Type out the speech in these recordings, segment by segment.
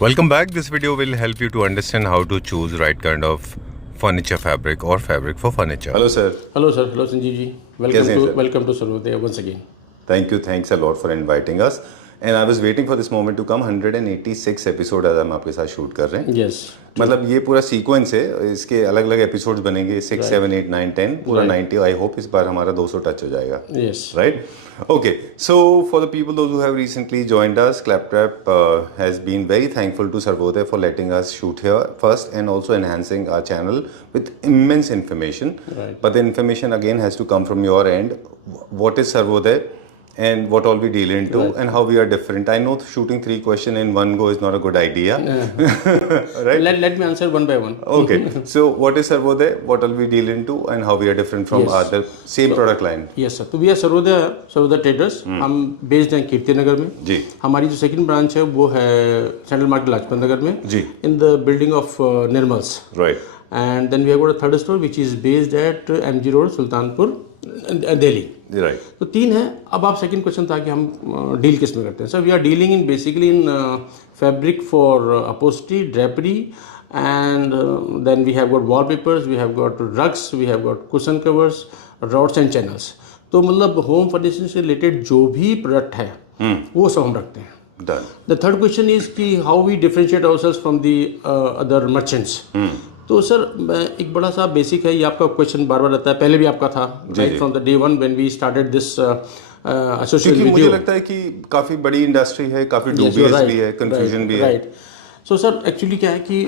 Welcome back. This video will help you to understand how to choose right kind of furniture fabric or fabric for furniture. Hello sir. Hello sir. Hello Sanjeev ji. Welcome to Sarvodaya once again. Thank you. Thanks a lot for inviting us. And I was waiting for this moment to come. 186 episode आज हम आपके साथ shoot कर रहे हैं. Yes. मतलब ये पूरा सीक्वेंस है, इसके अलग अलग एपिसोड्स बनेंगे 6, 7, 8, 9, 10 पूरा 90. आई होप इस बार हमारा 200 टच हो जाएगा. Yes. Right? Okay. So for the people those who have recently joined us, Claptrap has been very thankful to Sarvodaya for letting us shoot here first and also enhancing our channel with immense information. Right. But the information again has to come from your end. What is Sarvodaya? And what all we deal into, right, and how we are different. I know shooting 3 questions in one go is not a good idea. Right? Let me answer one by one. Okay. So what is Sarvodaya? What all we deal into, and how we are different from other same product line? Yes sir. तो we are Sarvodaya Traders. हम based हैं कीर्ति नगर में. जी. हमारी जो second branch है वो है central market Lajpat Nagar में. जी. In the building of Nirmals. Right. And then we have got a third store which is based at MG Road, Sultanpur, Delhi. Right. तो 3 है. अब आप सेकंड क्वेश्चन था कि हम डील किस में करते हैं. Sir we are dealing in basically in fabric for upholstery, drapery, and then we have got wallpapers, we have got rugs, we have got cushion covers, rods and channels. तो मतलब home furnishing से related जो भी product है वो सब हम रखते हैं. Done. The third question is कि how we differentiate ourselves from the other merchants. तो सर एक बड़ा सा बेसिक है, ये आपका क्वेश्चन बार बार रहता है, पहले भी आपका था right from the day one when we started this association with you. मुझे लगता है कि काफी बड़ी इंडस्ट्री है, काफी डूबियस भी है, कंफ्यूजन भी है. राइट. सो सर एक्चुअली क्या है कि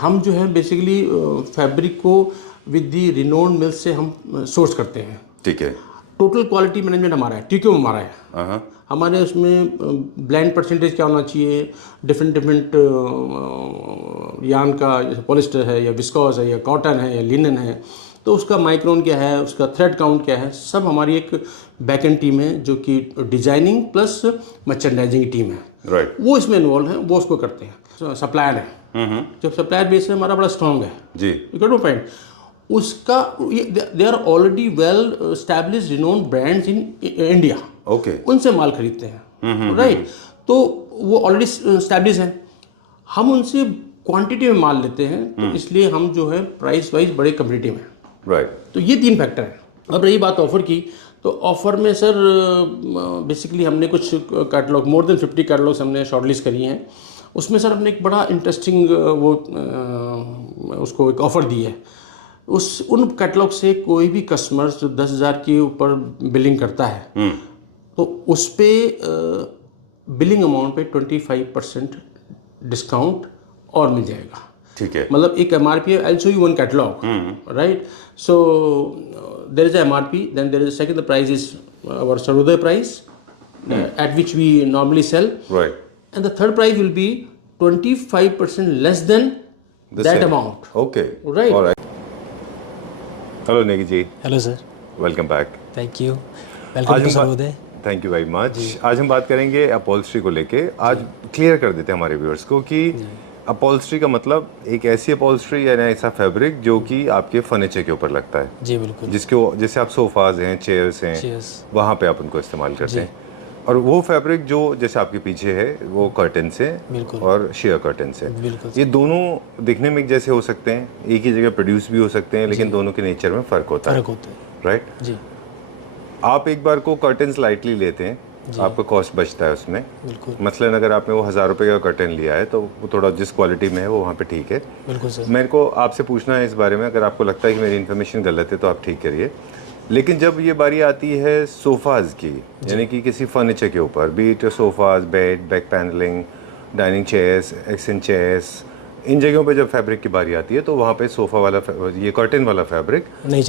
हम जो है बेसिकली फैब्रिक को विद द रिनोन्ड मिल्स से हम सोर्स करते हैं. ठीक है. टोटल क्वालिटी मैनेजमेंट हमारा है, टीक्यू हमारा है. हमारे उसमें ब्लेंड परसेंटेज क्या होना चाहिए, डिफरेंट यान का, जैसे पॉलिस्टर है या विस्कोस है या कॉटन है या लिनन है, तो उसका माइक्रोन क्या है, उसका थ्रेड काउंट क्या है, सब हमारी एक बैक एंड टीम है जो कि डिजाइनिंग प्लस मर्चेंडाइजिंग टीम है. राइट. वो इसमें इन्वॉल्व है, वो उसको करते हैं. सप्लायर है, जब सप्लायर बेस है हमारा बड़ा स्ट्रॉन्ग है. जी. You get my point. उसका they are already well established renowned brands in India. Okay. उनसे माल खरीदते हैं. राइट. तो वो ऑलरेडी एस्टैब्लिश है, हम उनसे क्वांटिटी में माल लेते हैं, तो इसलिए हम जो है प्राइस वाइज बड़े कम्पिटिटिव हैं. राइट. तो ये 3 फैक्टर हैं. अब रही बात ऑफर की, तो ऑफर में सर बेसिकली हमने कुछ कैटलॉग, मोर देन 50 कैटलॉग्स हमने शॉर्टलिस्ट करी हैं. उसमें सर हमने एक बड़ा इंटरेस्टिंग वो उसको एक ऑफ़र दी है. उन कैटलॉग से कोई भी कस्टमर जो 10,000 के ऊपर बिलिंग करता है, तो उस पर बिलिंग अमाउंट पे 25% डिस्काउंट और मिल जाएगा. ठीक है. मतलब एक MRP है. I show you one catalogue. Right. So there is MRP, then there is second, the price is our Sarvodaya price at which we normally sell. Right. And the third price will be 25% less than that amount. Okay. Right. Alright. Hello Negi ji. Hello sir. Welcome back. Thank you. Welcome to Sarvodaya. Thank you very much. आज हम बात करेंगे upholstery को लेके. आज clear कर देते हैं हमारे व्यूअर्स को कि अपॉल्स्ट्री का मतलब एक ऐसी अपॉल्स्ट्री या ऐसा फैब्रिक जो कि आपके फर्नीचर के ऊपर लगता है. जी बिल्कुल. जैसे आप सोफाज हैं, चेयर्स हैं, वहाँ पे आप उनको इस्तेमाल करते हैं. और वो फैब्रिक जो जैसे आपके पीछे है वो कर्टन से और शेयर कर्टन से, ये दोनों दिखने में एक जैसे हो सकते हैं, एक ही जगह प्रोड्यूस भी हो सकते हैं, लेकिन दोनों के नेचर में फ़र्क होता है. राइट. जी. आप एक बार को कर्टन लाइटली लेते हैं, आपका कॉस्ट बचता है उसमें. मसलन अगर आपने वो 1000 रुपये का कर्टन लिया है तो वो थोड़ा जिस क्वालिटी में है वो वहाँ पे ठीक है. बिल्कुल सर. मेरे को आपसे पूछना है इस बारे में, अगर आपको लगता है कि मेरी इन्फॉर्मेशन गलत है तो आप ठीक करिए. लेकिन जब ये बारी आती है सोफ़ाज़ की, यानी कि किसी फर्नीचर के ऊपर, be it sofas, bed, back panelling, dining chairs, accent chairs, इन जगहों पे जब फैब्रिक की बारी आती है तो वहाँ पे सोफ़ा वाला ये कर्टन वाला फैब्रिक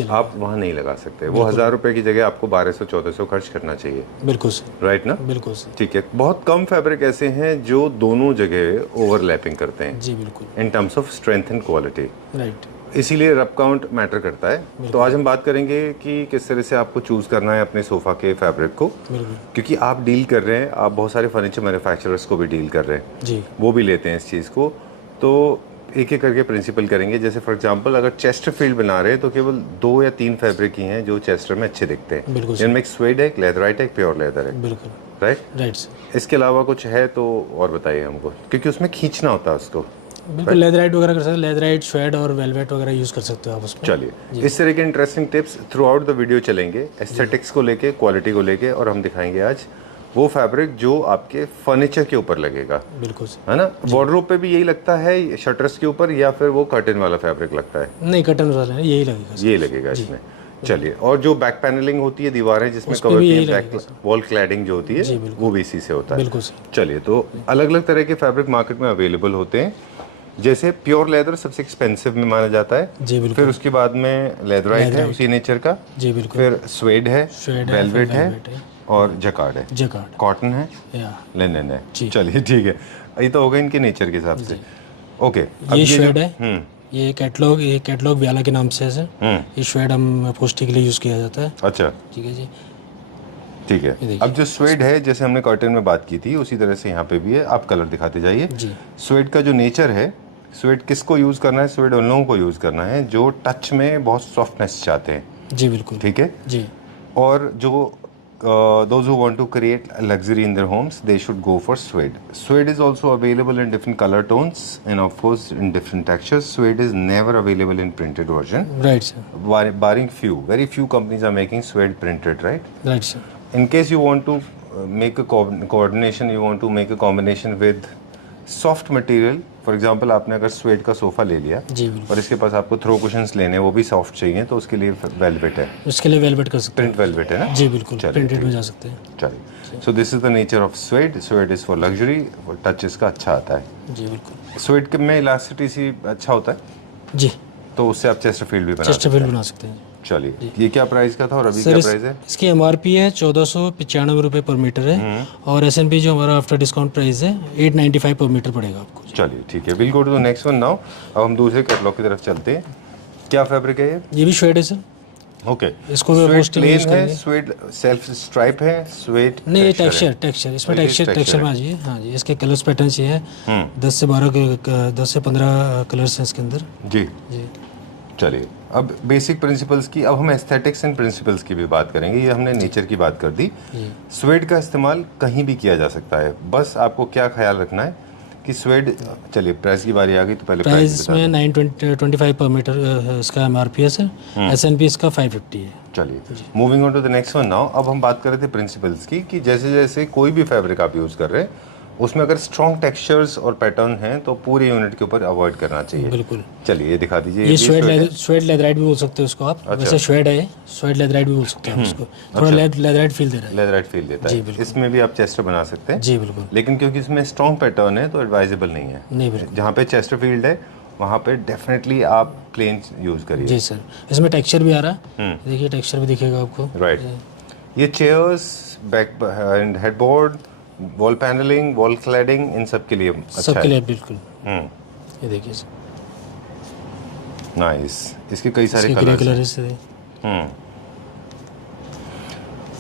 आप वहाँ नहीं लगा सकते. वो 1000 रुपये की जगह आपको 1200-1400 खर्च करना चाहिए. बिल्कुल सर. राइट ना. बिल्कुल सर. ठीक है. बहुत कम फैब्रिक ऐसे हैं जो दोनों जगह ओवरलैपिंग करते हैं. जी बिल्कुल. In terms of strength and quality. Right. इसीलिए रब काउंट मैटर करता है. तो आज हम बात करेंगे कि किस तरह से आपको चूज़ करना है अपने सोफ़ा के फैब्रिक को, क्योंकि आप डील कर रहे हैं, आप बहुत सारे फर्नीचर मैन्युफैक्चरर्स को भी डील कर रहे हैं जी. वो भी लेते हैं इस चीज़ को. तो एक एक करके प्रिंसिपल करेंगे. जैसे फॉर एग्जांपल अगर चेस्टरफील्ड बना रहे हैं तो केवल 2 या 3 फैब्रिक ही हैं जो चेस्टर में अच्छे दिखते हैं. जिनमें एक स्वेड है, एक लेदराइट है, एक प्योर लेदर है. राइट? Right sir. इसके अलावा कुछ है तो और बताइए हमको, क्योंकि उसमें खींचना होता है उसको। बिल्कुल लेदराइट वगैरह कर सकते हैं, लेदराइट, स्वेड और वेलवेट वगैरह यूज़ कर सकते हो आप उसमें। चलिए, इस तरह के interesting tips through out the video चलेंगे, एस्थेटिक्स को लेके, क्वालिटी को लेके, और हम दिखाएंगे आज वो फैब्रिक जो आपके फर्नीचर के ऊपर लगेगा, बिल्कुल सर। है ना? वार्डरोब पे भी यही लगता है शटर्स के ऊपर, या फिर वो कर्टन वाला फैब्रिक लगता है? नहीं, कर्टन वाला है, यही लगेगा सर। ये लगेगा इसमें। चलिए, और जो बैक पैनलिंग होती है, दीवारें जिसमें उस पे कवर भी की यही है, बैक लगेगा सर। वॉल क्लैडिंग जो होती है, जी, बिल्कुल। वो भी इसी से होता है। बिल्कुल सर। चलिए, तो अलग अलग तरह के फैब्रिक मार्केट में अवेलेबल होते हैं। जैसे प्योर लेदर सबसे एक्सपेंसिव में माना जाता है, जी बिल्कुल। फिर उसके बाद में लेदराइट है उसी नेचर का, जी बिल्कुल। फिर स्वेड है, स्वेड है, वेलवेट फिर है, वेलवेट है, और जकार्ड है, जकार्ड कॉटन है, या लिनन है। जी। चलिए ठीक है, ये तो हो गए इनके नेचर के हिसाब से। ओके, ये शेड है, ये कैटलॉग व्याला के नाम से है सर। ये शेड हम पोस्टी के लिए यूज़ किया जाता है। अच्छा, ठीक है जी। ठीक है। अब जो स्वेड है, जैसे हमने कर्टन में बात की थी, उसी तरह से यहाँ पे भी है। आप कलर दिखाते जाइए। जी। स्वेड का जो नेचर है, स्वेड किसको यूज़ करना है? स्वेड उन लोगों को यूज़ करना है जो टच में बहुत सॉफ्टनेस चाहते हैं। जी बिल्कुल। ठीक है जी। और जो those who want to create luxury in their homes, they should go for suede. Suede is also available in different color tones and of course in different textures. Suede is never available in printed version. Right sir. Barring very few companies are making suede printed, right? Right sir. In case you want to make a coordination, you want to make a combination with soft material. For example, आपने अगर suede का sofa ले लिया जी बिल्कुल। और इसके पास आपको throw cushions लेने हैं, वो भी सॉफ्ट चाहिए, तो उसके लिए वेलवेट है, उसके लिए वेलवेट कर सकते प्रिंट वेलवेट है ना? हैं। जी बिल्कुल, चलिए, प्रिंटेड ठीक में जा सकते हैं। चलिए, so this is the nature of swayed. Swayed is for luxury, touch इसका अच्छा आता है। जी बिल्कुल। स्वेड में इलास्टिसिटी अच्छा होता है, जी, तो उससे आप चेस्टरफील्ड भी बना सकते चेस्टरफील्ड बना सकते हैं। हैं। चलिए, ये क्या प्राइस का था और अभी सर क्या प्राइस है? इसकी MRP है 1495 रुपये पर मीटर है, और SNP जो हमारा आफ्टर डिस्काउंट प्राइस है 895 पर मीटर पड़ेगा आपको। चलिए ठीक है, will go to the next one now. अब हम दूसरे कैटलॉग की तरफ चलते हैं। क्या फैब्रिक है ये? ये भी शेड है सर। ओके, इसको स्वेड पोस्टिंग यूज प्लेन है, करेंगे। स्वेड सेल्फ स्ट्राइप है, स्वेड नहीं, ये टेक्सचर है। टेक्सचर इसमें It is टेक्सचर में है। आ जाइए। हाँ जी, इसके कलर्स पैटर्न्स ये है 10 से 15 कलर्स हैं इसके अंदर। जी। जी। चलिए, अब बेसिक प्रिंसिपल्स की, अब हम एस्थेटिक्स एंड प्रिंसिपल्स की भी बात करेंगे। ये हमने नेचर की बात कर दी। स्वेड का इस्तेमाल कहीं भी किया जा सकता है, बस आपको क्या ख्याल रखना है कि स्वेड, चलिए प्राइस की बारी आ गई तो पहले प्राइस में 925 पर मीटर इसका MRP है सर। SNP इसका 550 है। चलिए, moving on to the next one now. अब हम बात कर रहे थे प्रिंसिपल्स की, कि जैसे जैसे कोई भी फैब्रिक आप यूज़ कर रहे हैं, उसमें अगर स्ट्रॉन्ग टेक्सचर्स और पैटर्न हैं तो पूरे यूनिट के ऊपर अवॉइड करना चाहिए। बिल्कुल। चलिए, ये दिखा दीजिए। ये स्वेड लेदराइट भी बोल सकते हो उसको आप। वैसे स्वेड है, स्वेड लेदराइट भी बोल सकते हैं उसको। थोड़ा लेदराइट फील दे रहा है। लेदराइट फील देता जी, है। बिल्कुल। इसमें भी आप चेस्टर बना सकते हैं। जी बिल्कुल। लेकिन क्योंकि इसमें स्ट्रॉन्ग पैटर्न है तो एडवाइजेबल नहीं है। नहीं बिल्कुल। जहाँ पे चेस्टर फील्ड है वहाँ पे डेफिनेटली आप प्लेन यूज़ करिए। जी सर, इसमें टेक्सचर भी आ रहा है। देखिए, टेक्सचर भी दिखेगा आपको। राइट। ये chairs, back and headboard, wall panelling, wall cladding, इन सब के लिए अच्छा सबके है। लिए बिल्कुल। ये देखिए सर, नाइस। इसके कई सारे इसके ग्रे कलर्स कलर हैं। से।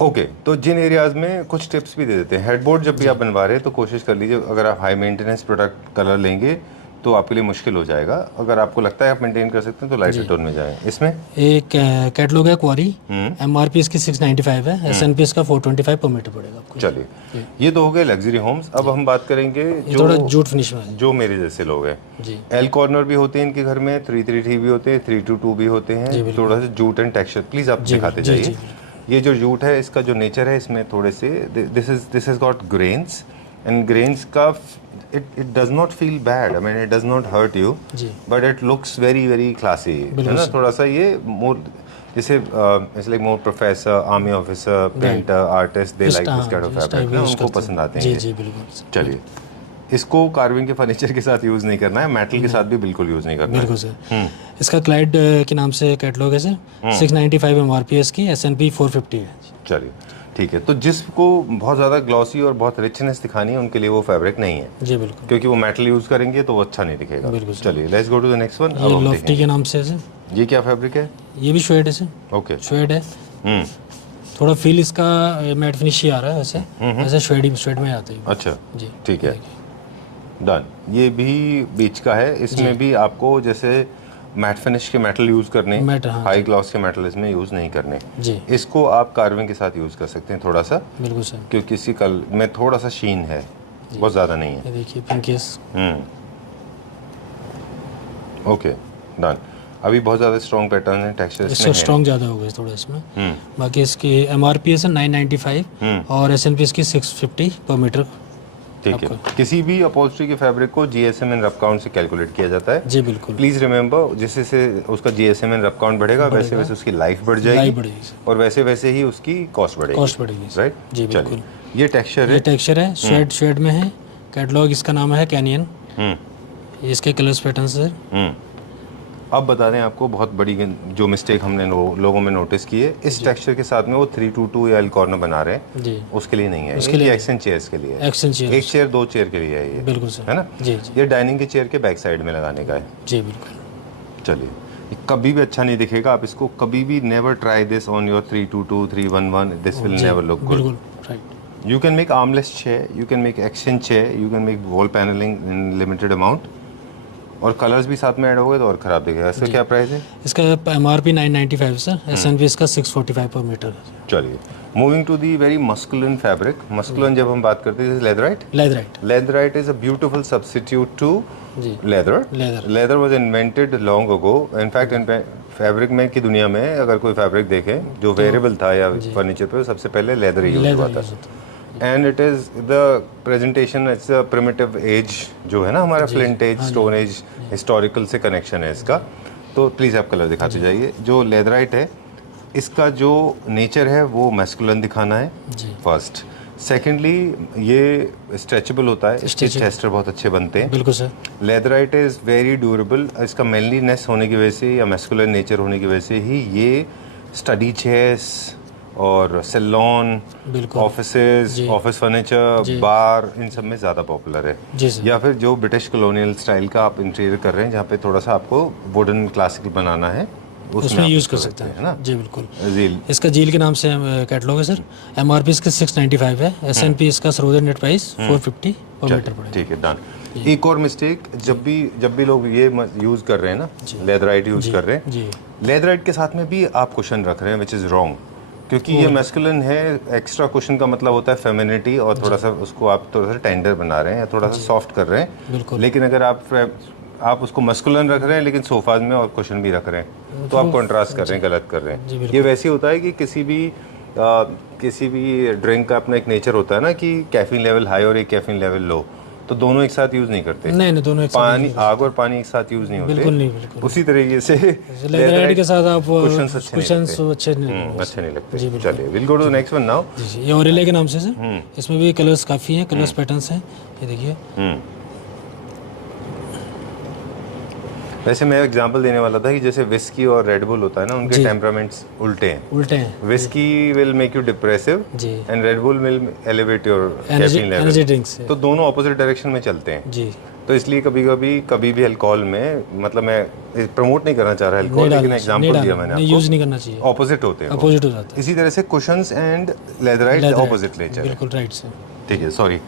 ओके, तो जिन एरियाज में कुछ टिप्स भी दे देते हैं। हेडबोर्ड जब भी आप बनवा रहे हैं तो कोशिश कर लीजिए, अगर आप हाई मेंटेनेंस प्रोडक्ट कलर लेंगे तो आपके लिए मुश्किल हो जाएगा। अगर आपको लगता है आप मेंटेन कर सकते हैं तो लाइटर टोन में जाएं। इसमें एक कैटलॉग है क्वारी, MRP इसकी 695 है, SNP इसका 425 पर मीटर पड़ेगा आपको। चलिए, ये तो हो गए लग्जरी होम्स। अब हम बात करेंगे ये थोड़ा जूट फिनिश में है। जो मेरे जैसे लोग हैं, जी। एल कॉर्नर भी होते हैं इनके घर में, 333 भी होते हैं, 322 भी होते हैं। थोड़ा सा जूट एंड टेक्सचर प्लीज आप दिखाते जी, जाइए। ये जो जूट है, इसका जो नेचर है, इसमें थोड़े से this has got grains, and grains का it does not feel bad. I mean, it does not hurt you, but it looks very very classy, है ना? थोड़ा सा ये more जैसे it's like more professor, army officer, painter, artist, they like this kind of fabric ना, उनको पसंद आते हैं। जी बिल्कुल। चलिए, इसको कार्विंग के फर्नीचर के साथ यूज़ नहीं करना है, मेटल के साथ भी बिल्कुल यूज़ नहीं करना है। बिल्कुल सर। इसका क्लाइड के नाम से कैटलॉग है सर। 695 MRP इसकी, SNP 450 है। चलिए, ठीक है। तो जिसको बहुत ज़्यादा ग्लॉसी और बहुत रिचनेस दिखानी है, उनके लिए वो फैब्रिक नहीं है। जी बिल्कुल। क्योंकि वो मेटल यूज़ करेंगे तो वो अच्छा नहीं दिखेगा। बिल्कुल। चलिए, let's go to the next one. ये लॉफ्टी के नाम से है सर। ये क्या फैब्रिक है? ये भी शेड है सर। ओके, शेड है। थोड़ा फील इसका मैट फिनिश ही आ रहा है वैसे। वैसे शेड में आते हैं। अच्छा जी, ठीक है, डन। ये भी बीच का है। इसमें भी आपको जैसे मैट फिनिश के मेटल यूज़ करने, मैट, हाँ, हाई ग्लॉस के मेटल इसमें यूज़ नहीं करने। जी इसको आप कार्विंग के साथ यूज़ कर सकते हैं थोड़ा सा, बिल्कुल सर। क्योंकि इसी कल में थोड़ा सा शीन है, बहुत ज़्यादा नहीं है। ये देखिए पिंकिस। Okay done. अभी बहुत ज़्यादा स्ट्रॉन्ग पैटर्न है, टेक्सचर इसका इसमें है स्ट्रॉन्ग ज़्यादा होगा थोड़ा इसमें। नहीं। बाकी इसकी MRP है 995 और SNP इसकी 650 पर मीटर। ठीक है। किसी भी अपॉल्स्ट्री के फैब्रिक को GSM एंड रफ काउंट से कैलकुलेट किया जाता है। जी बिल्कुल। प्लीज़ रिमेंबर, जिससे से उसका GSM एंड रफ काउंट बढ़ेगा वैसे वैसे उसकी लाइफ बढ़ जाएगी, लाइफ बढ़ेगी सर। और वैसे वैसे ही उसकी कॉस्ट बढ़ेगी। कॉस्ट बढ़ेगी सर। राइट जी बिल्कुल। चलिए, ये टेक्सचर ये है। टेक्सचर है, शेड में है। कैटलॉग इसका नाम है कैनियन। इसके कलर्स पैटर्न सर। अब बता दें आपको, बहुत बड़ी जो मिस्टेक हमने लोगों में नोटिस की है, इस टेक्सचर के साथ में वो 322 या एल कॉर्नर बना रहे हैं, जी उसके लिए नहीं है, उसके लिए एक्शन चेयर्स के लिए है। Action chair. एक चेयर 2 चेयर के लिए है ये, बिल्कुल सर। है ना। जी जी ये डाइनिंग के चेयर के बैक साइड में लगाने का है। जी बिल्कुल। चलिए, ये कभी भी अच्छा नहीं दिखेगा। आप इसको कभी भी never try this on your 322 311, this will never look good. बिल्कुल right. You can make armless chair, you can make action chair, you can make wall paneling in limited amount, और कलर्स भी साथ में ऐड हो गए तो और ख़राब दिखेगा। इसका क्या प्राइस है? इसका MRP 995 सर। SNP इसका 645 पर मीटर। चलिए, moving to the very masculine fabric. Masculine जब हम बात करते हैं, leatherite. Leatherite. Leatherite is a beautiful substitute to the leather. Leather. Leather was invented long ago. In fact fabric में की दुनिया में अगर कोई फैब्रिक देखें जो वेरिएबल था या फर्नीचर पे, सबसे पहले लेदर यूज हुआ था। And it is the presentation, it's a primitive age जो है ना हमारा, flint age, stone age, historical से कनेक्शन है इसका। तो प्लीज़ आप कलर दिखाते जाइए। जो लेदराइट है, इसका जो नेचर है वो मैस्कुलिन दिखाना है फर्स्ट। सेकेंडली, ये स्ट्रेचेबल होता है, इसके टेस्टर बहुत अच्छे बनते हैं। बिल्कुल sir. Leatherette is very durable. इसका मैनलीनेस होने की वजह से या मैस्कुलिन नेचर होने की वजह से ही ये स्टडी चेयर्स और सैलून, ऑफिसेज, ऑफिस फर्नीचर, बार, इन सब में ज़्यादा पॉपुलर है। जी सर। या फिर जो ब्रिटिश कॉलोनियल स्टाइल का आप इंटीरियर कर रहे हैं, जहाँ पे थोड़ा सा आपको वुडन क्लासिकल बनाना है, उसमें यूज़ कर सकते हैं, है ना। जी बिल्कुल। झील, इसका झील के नाम से कैटलॉग है सर। MRP इसका 695 है। SNP इसका सरोजर नेट प्राइस 450 पर मीटर पड़ेगा। ठीक है, डन। एक और मिस्टेक, जब भी लोग ये यूज़ कर रहे हैं ना, लेदराइट यूज़ कर रहे हैं, जी लेदराइट के साथ में भी आप कुशन रख रहे हैं, विच इज़ रॉन्ग। क्योंकि ये मैस्कुलिन है, एक्स्ट्रा कुशन का मतलब होता है फेमिनिटी, और थोड़ा सा उसको आप थोड़ा सा टेंडर बना रहे हैं या थोड़ा सा सॉफ्ट कर रहे हैं। लेकिन अगर आप उसको मस्कुलिन रख रहे हैं लेकिन सोफाज में और कुशन भी रख रहे हैं, तो आप कॉन्ट्रास्ट कर रहे हैं, गलत कर रहे हैं। ये वैसे होता है कि किसी भी ड्रिंक का अपना एक नेचर होता है ना, कि कैफीन लेवल हाई और एक कैफीन लेवल लो, तो दोनों एक साथ यूज नहीं करते। नहीं, दोनों एक साथ पानी, आग और पानी एक साथ यूज नहीं होते। बिल्कुल नहीं, बिल्कुल। उसी तरीके से लेदराइट के साथ आप कुशन्स अच्छे नहीं लगते। चलिए, will go to the next one now. जी, ये ऑरेले के नाम से सर। इसमें भी कलर्स काफ़ी हैं, कलर्स पैटर्न्स हैं, ये देखिए। वैसे मैं एग्जांपल देने वाला था कि जैसे विस्की और रेड बुल होता है ना, उनके टेम्परामेंट्स उल्टे हैं। Whisky will make you depressive and red bull will elevate your caffeine level. तो दोनों ऑपोजिट डायरेक्शन में चलते हैं जी। तो इसलिए कभी भी अल्कोहल में, मतलब मैं प्रमोट नहीं करना चाह रहा अल्कोहल, लेकिन एग्जांपल दिया मैंने आपको, यूज नहीं करना चाहिए, ऑपोजिट होते हैं, अपोजिट हो जाते हैं। इसी तरह से cushions and leatherette opposite nature. बिल्कुल राइट से। ठीक है, sorry,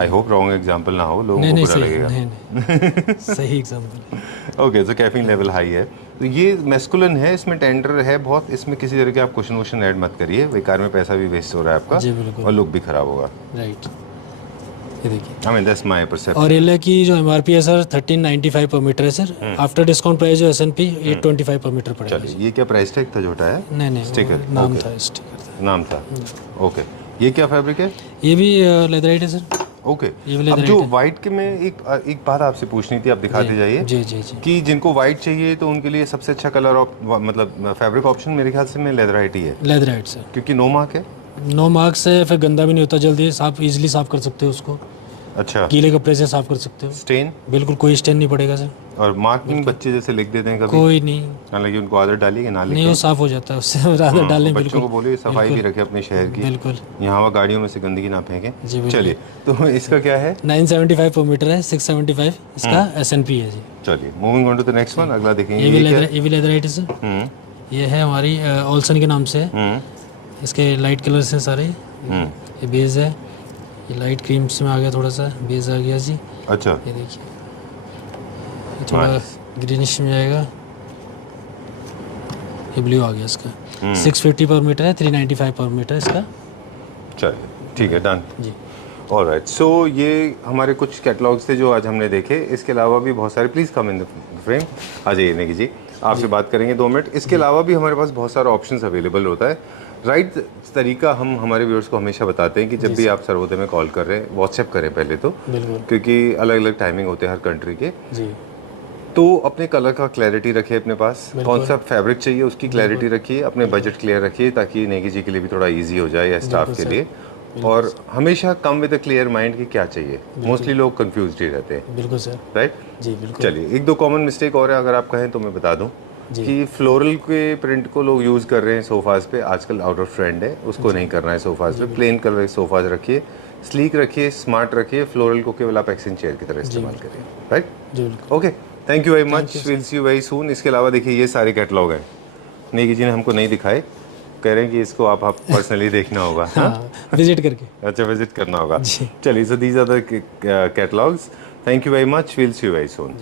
I hope wrong example ना हो, लोगों को बुरा लगेगा। नहीं, सही एग्जांपल। ओके, तो कैफीन लेवल हाई है, तो ये मैस्कुलिन है, इसमें टेंडर है बहुत, इसमें किसी तरह के आप कुशन वुशन ऐड मत करिए, बेकार में पैसा भी वेस्ट हो रहा है आपका जी बिल्कुल, और लुक भी खराब होगा। राइट, ये देखिए। I mean that's my perception. और एल की जो MRP है सर 1395 पर मीटर है सर। आफ्टर डिस्काउंट प्राइस जो SNP 825 पर मीटर पड़ेगा। चलिए, ये क्या प्राइस टैग था जो हटाया? नहीं, स्टिकर नाम था, स्टिकर था, नाम था। ओके, ये क्या फैब्रिक है? ये भी लेदराइट है सर। ओके, अब जो वाइट के में एक बात आपसे पूछनी थी, आप दिखाते जाइए जी जी जी, कि जिनको वाइट चाहिए तो उनके लिए सबसे अच्छा कलर मतलब फैब्रिक ऑप्शन मेरे ख्याल से में लेदराइट ही है। लेदराइट सर, क्योंकि नो मार्क है। नो मार्क से फिर गंदा भी नहीं होता, जल्दी साफ, इजीली साफ कर सकते हो उसको। अच्छा, गीले कपड़े से साफ कर सकते हो। स्टेन? बिल्कुल कोई स्टेन नहीं पड़ेगा सर। और मार्किंग बच्चे जैसे लिख देते हैं कभी? कोई नहीं, हालांकि उनको आदत डालिए ना लिखें, नहीं वो साफ हो जाता है उससे, आदत डालने। बच्चों को बोलिए सफाई भी रखे अपने शहर की, बिल्कुल, यहाँ वहाँ गाड़ियों में से गंदगी ना फेंकें। चलिए, तो इसका क्या है? 975 पर मीटर है, 675 इसका SNP है जी। चलिए, moving on to the next one, अगला देखेंगे। ये भी लेदराइट है सर। ये है हमारी ऑल्सन के नाम से, इसके लाइट कलर्स हैं सारे। ये बेस है, ये लाइट क्रीम्स में आ गया, थोड़ा सा बेस आ गया जी। अच्छा, ये देखिए, ये थोड़ा ग्रीनिश में जाएगा। ये ब्लू आ गया इसका 650 पर मीटर है, 395 पर मीटर इसका। चलिए ठीक है, डन जी ऑलराइट। सो ये हमारे कुछ कैटलॉग्स थे जो आज हमने देखे। इसके अलावा भी बहुत सारे, please come in the frame, आ जाइए नेगी जी, आपसे बात करेंगे 2 मिनट। इसके अलावा भी हमारे पास बहुत सारा ऑप्शंस अवेलेबल होता है। राइट तरीका हम हमारे व्यूअर्स को हमेशा बताते हैं कि जब भी आप सर्वोदय में कॉल कर रहे हैं, व्हाट्सएप करें पहले तो, बिल्कुल क्योंकि अलग अलग टाइमिंग होते हैं हर कंट्री के। जी तो अपने कलर का क्लैरिटी रखिए अपने पास, कौन सा फैब्रिक चाहिए उसकी क्लैरिटी रखिए, अपने बजट क्लियर रखिए ताकि नेगी जी के लिए भी थोड़ा इजी हो जाए या स्टाफ के लिए। और हमेशा come with a clear mind कि क्या चाहिए। मोस्टली लोग कंफ्यूज ही रहते हैं, बिल्कुल सर। राइट? जी बिल्कुल। चलिए, 1-2 कॉमन मिस्टेक और है, अगर आप कहें तो मैं बता दूं कि फ्लोरल के प्रिंट को लोग यूज़ कर रहे हैं सोफाज पे, आजकल आउट ऑफ ट्रेंड है, उसको नहीं करना है सोफाज पे। प्लेन कलर के सोफाज रखिए, स्लीक रखिए, स्मार्ट रखिए। फ्लोरल को केवल आप एक्सचेंज चेयर की तरह इस्तेमाल करिए, राइट? जी बिल्कुल। Okay, thank you very much, will see you very सून। इसके अलावा देखिए ये सारे कैटलॉग हैं, नेगी जी ने हमको नहीं दिखाए, कह रहे हैं कि इसको आप पर्सनली देखना होगा। हाँ विजिट करके। अच्छा, विजिट करना होगा। जी। चलिए, so these are the catalogues. Thank you very much, will see you very soon.